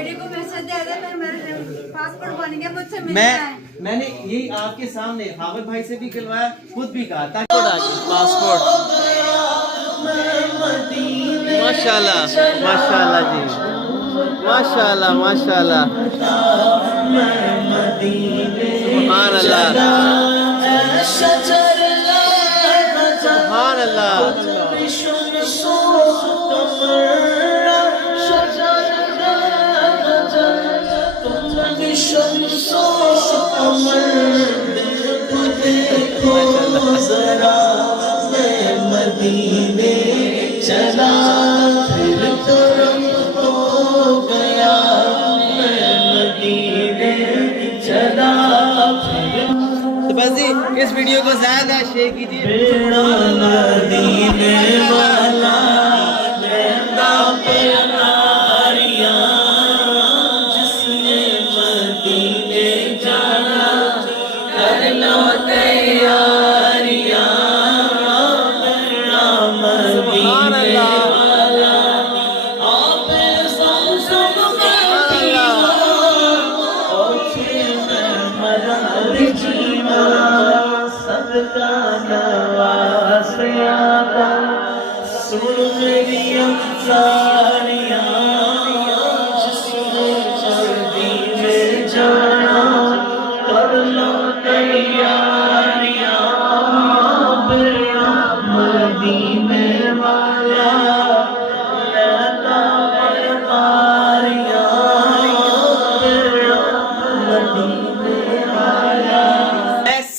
बेटे को मैसेज दे दे, मेरा पासपोर्ट बन गया, मुझसे मिलना है। मैंने यही आपके सामने हामिद भाई से भी करवाया, खुद भी कहा ताकि पासपोर्ट माशाल्लाह माशाल्लाह जी, माशाल्लाह माशाल्लाह, सुभान अल्लाह सुभान अल्लाह। तो बस जी इस वीडियो को ज्यादा शेयर कीजिए। सुभान अल्लाह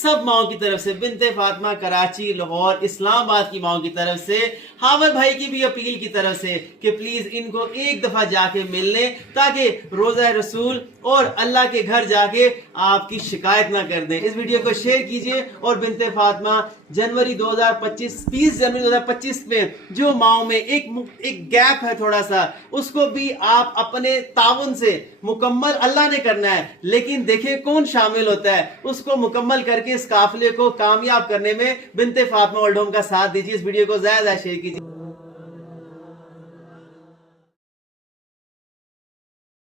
सब माओ की तरफ से, बिनते फातिमा कराची, लाहौर, इस्लामाबाद की माओ की तरफ से, हामिद भाई की भी अपील की तरफ से कि प्लीज इनको एक दफा जाके मिल लें ताकि रोजा रसूल और अल्लाह के घर जाके आपकी शिकायत ना कर दें। इस वीडियो को शेयर कीजिए और बिनते फातिमा जनवरी 2025 20 जनवरी 2025 में जो माओ में एक गैप है थोड़ा सा, उसको भी आप अपने ताउन से मुकम्मल अल्लाह ने करना है, लेकिन देखें कौन शामिल होता है, उसको मुकम्मल करके इस काफिले को कामयाब करने में बिनते फातिमा ओल्ड होम का साथ दीजिए। इस वीडियो को ज्यादा शेयर कीजिए।